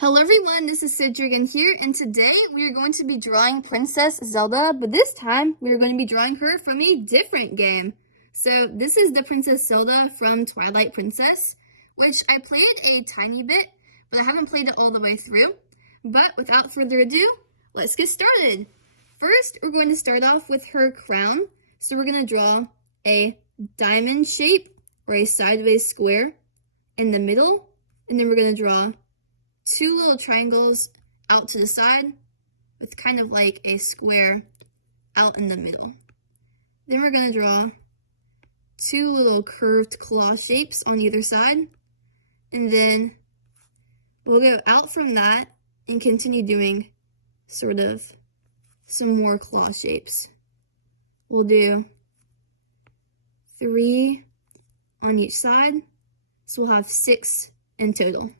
Hello everyone, this is Sidrigan here, and today we are going to be drawing Princess Zelda, but this time we are going to be drawing her from a different game. So this is the Princess Zelda from Twilight Princess, which I played a tiny bit, but I haven't played it all the way through. But without further ado, let's get started. First, we're going to start off with her crown. So we're going to draw a diamond shape or a sideways square in the middle, and then we're going to draw two little triangles out to the side with kind of like a square out in the middle. Then we're going to draw two little curved claw shapes on either side, and then we'll go out from that and continue doing sort of some more claw shapes. We'll do 3 on each side, so we'll have 6 in total.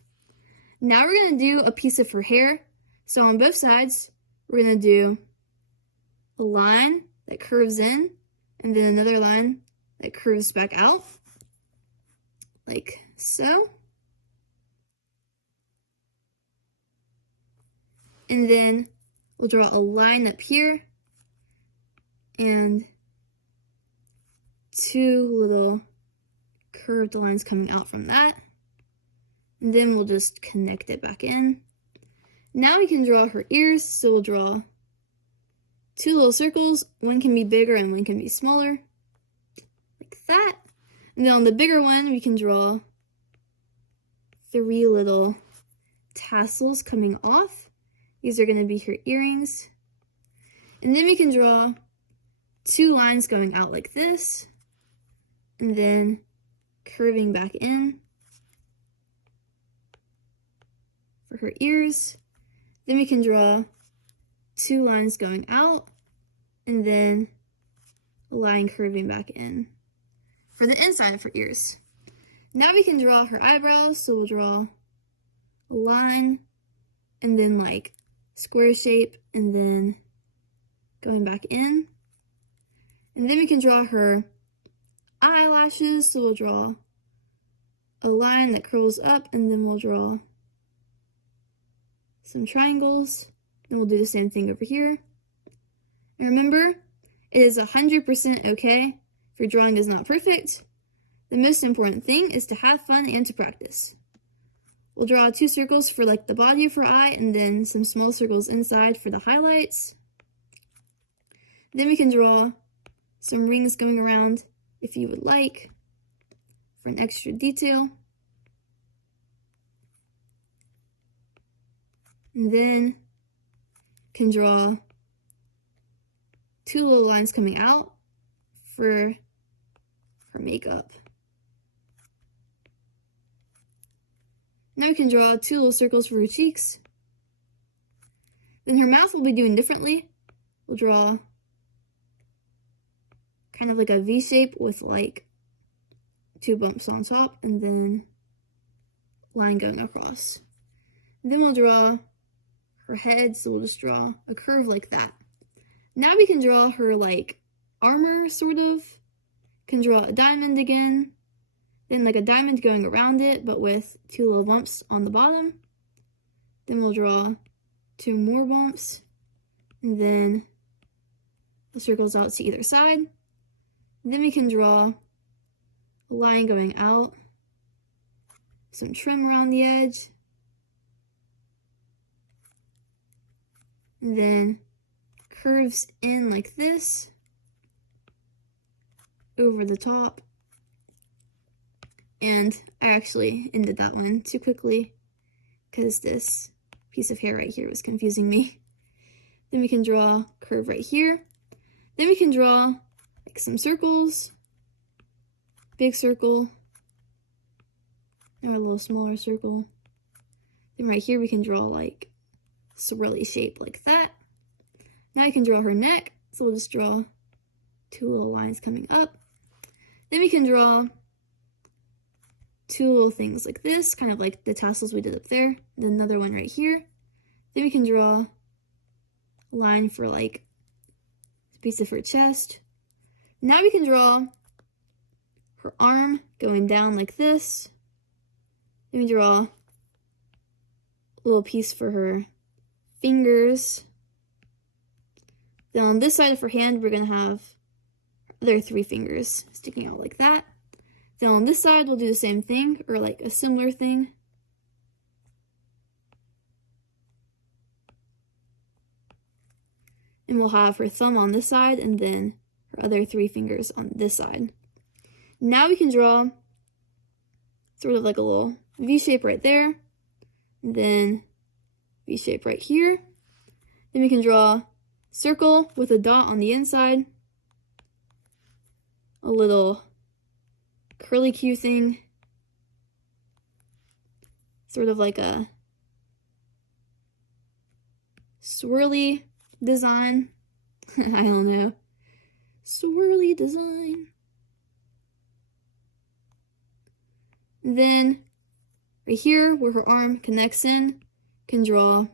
Now we're going to do a piece of her hair. So on both sides, we're going to do a line that curves in, and then another line that curves back out, like so. And then we'll draw a line up here, and 2 little curved lines coming out from that. And then we'll just connect it back in. Now we can draw her ears, so we'll draw 2 little circles. One can be bigger and one can be smaller, like that. And then on the bigger one, we can draw 3 little tassels coming off. These are going to be her earrings. And then we can draw 2 lines going out like this, and then curving back in for her ears. Then we can draw 2 lines going out, and then a line curving back in for the inside of her ears. Now we can draw her eyebrows, so we'll draw a line, and then like square shape, and then going back in. And then we can draw her eyelashes, so we'll draw a line that curls up, and then we'll draw some triangles, and we'll do the same thing over here. And remember, it is 100% okay if your drawing is not perfect. The most important thing is to have fun and to practice. We'll draw 2 circles for like the body of her eye, and then some small circles inside for the highlights. Then we can draw some rings going around if you would like for an extra detail. And then can draw 2 little lines coming out for her makeup. Now we can draw 2 little circles for her cheeks. Then her mouth will be doing differently. We'll draw kind of like a V shape with like 2 bumps on top, and then line going across. And then we'll draw her head, so we'll just draw a curve like that. Now we can draw her like armor, sort of. Can draw a diamond again, then like a diamond going around it, but with 2 little bumps on the bottom. Then we'll draw 2 more bumps, and then the circles out to either side. And then we can draw a line going out, some trim around the edge, and then curves in like this over the top. And I actually ended that one too quickly because this piece of hair right here was confusing me. Then we can draw a curve right here. Then we can draw like some circles, big circle, and a little smaller circle. Then right here we can draw like swirly shape like that. Now I can draw her neck, so we'll just draw 2 little lines coming up. Then we can draw 2 little things like this, kind of like the tassels we did up there. Then another one right here. Then we can draw a line for like a piece of her chest. Now we can draw her arm going down like this. Then we draw little piece for her fingers. Then on this side of her hand, we're going to have other 3 fingers sticking out like that. Then on this side, we'll do the same thing, or like a similar thing. And we'll have her thumb on this side, and then her other 3 fingers on this side. Now we can draw sort of like a little V shape right there, and then V shape right here. Then we can draw a circle with a dot on the inside, a little curly Q thing, sort of like a swirly design. I don't know. Swirly design. Then right here where her arm connects in, can draw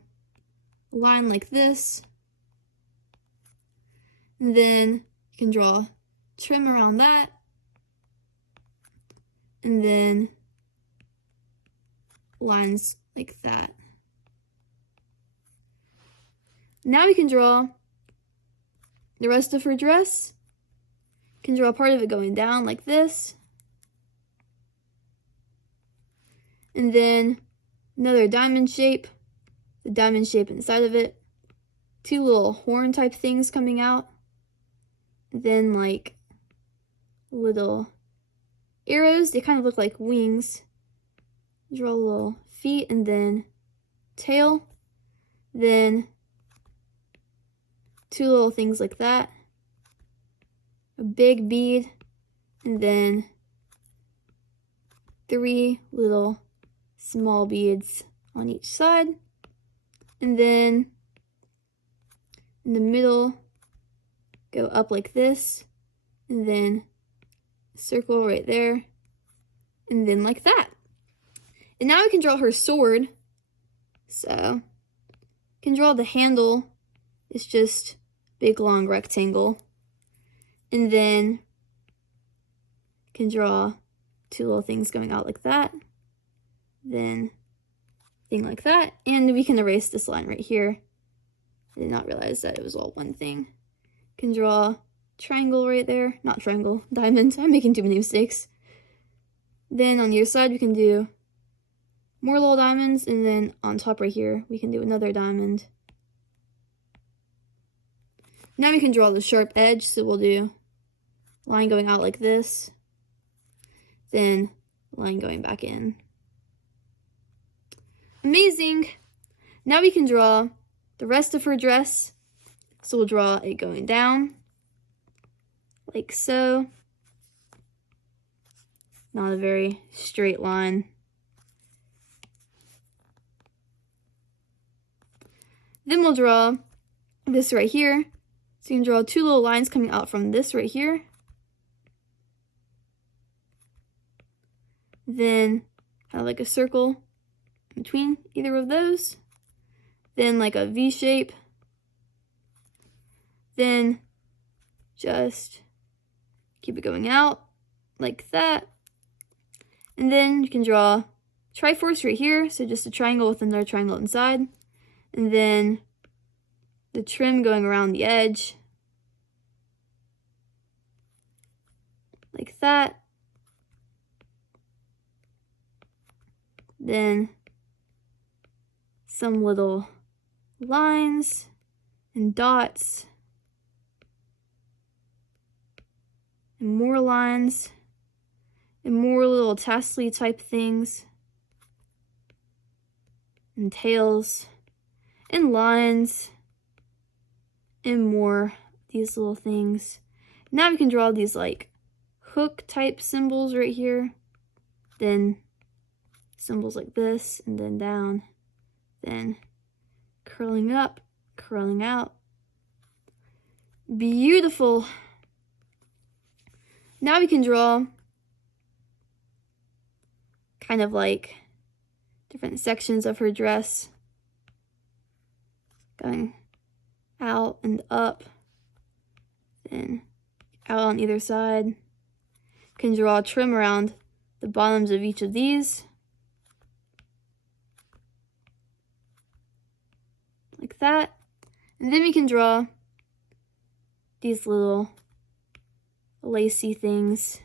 a line like this. And then you can draw trim around that. And then lines like that. Now we can draw the rest of her dress. You can draw part of it going down like this. And then another diamond shape, the diamond shape inside of it, 2 little horn type things coming out, and then like little arrows, they kind of look like wings. Draw little feet and then tail, then 2 little things like that, a big bead, and then 3 little small beads on each side, and then in the middle go up like this, and then a circle right there, and then like that. And now we can draw her sword. So you can draw the handle, it's just a big long rectangle, and then you can draw 2 little things going out like that, then thing like that, and we can erase this line right here. I did not realize that it was all one thing. You can draw a triangle right there, not triangle, diamond. I'm making too many mistakes. Then on your side we can do more little diamonds, and then on top right here we can do another diamond. Now we can draw the sharp edge, so we'll do a line going out like this, then a line going back in. Amazing! Now we can draw the rest of her dress. So we'll draw it going down, like so. Not a very straight line. Then we'll draw this right here. So you can draw 2 little lines coming out from this right here. Then kind of like a circle between either of those, then like a V shape, then just keep it going out like that, and then you can draw Triforce right here, so just a triangle with another triangle inside, and then the trim going around the edge like that, then some little lines and dots, and more lines, and more little tassely type things, and tails, and lines, and more these little things. Now we can draw these like hook type symbols right here, then symbols like this, and then down, then curling up, curling out. Beautiful. Now we can draw kind of like different sections of her dress going out and up, then out on either side. Can draw a trim around the bottoms of each of these. like that. And then we can draw these little lacy things.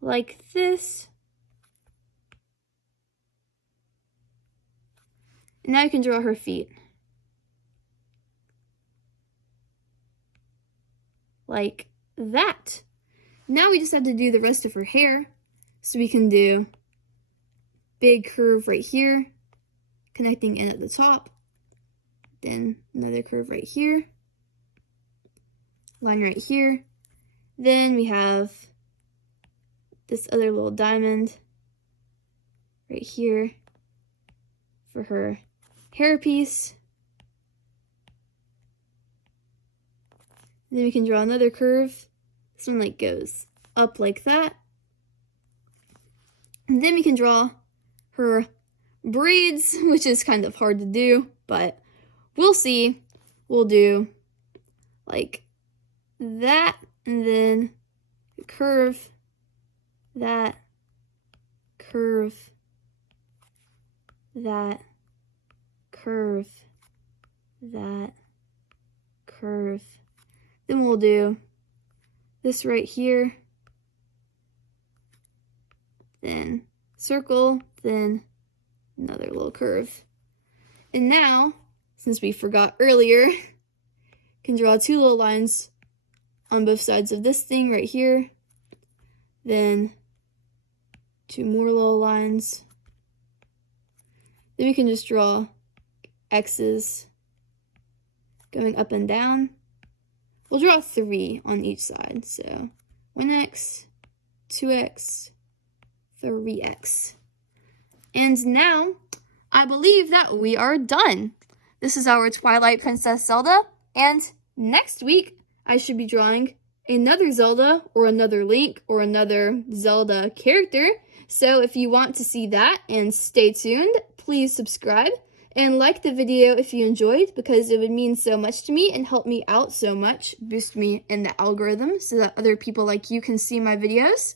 Like this. And now you can draw her feet. Like that. Now we just have to do the rest of her hair. So we can do big curve right here, connecting in at the top. Then another curve right here. Line right here. Then we have this other little diamond right here for her hairpiece. Then we can draw another curve. This one like goes up like that. And then we can draw her braids, which is kind of hard to do, but we'll see. We'll do like that, and then curve, that, curve, that, curve, that, curve. Then we'll do this right here, then circle, then another little curve. And now, since we forgot earlier, can draw two little lines on both sides of this thing right here, then two more little lines. Then we can just draw X's going up and down. We'll draw 3 on each side, so 1x, 2x, 3x. And now, I believe that we are done. This is our Twilight Princess Zelda, and next week, I should be drawing another Zelda, or another Link, or another Zelda character. So if you want to see that and stay tuned, please subscribe and like the video if you enjoyed, because it would mean so much to me and help me out so much, boost me in the algorithm so that other people like you can see my videos.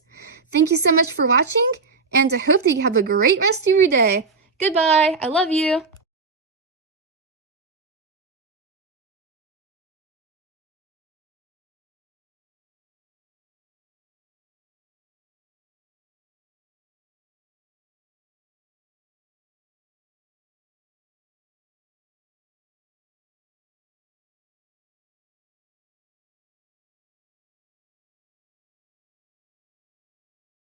Thank you so much for watching, and I hope that you have a great rest of your day. Goodbye. I love you.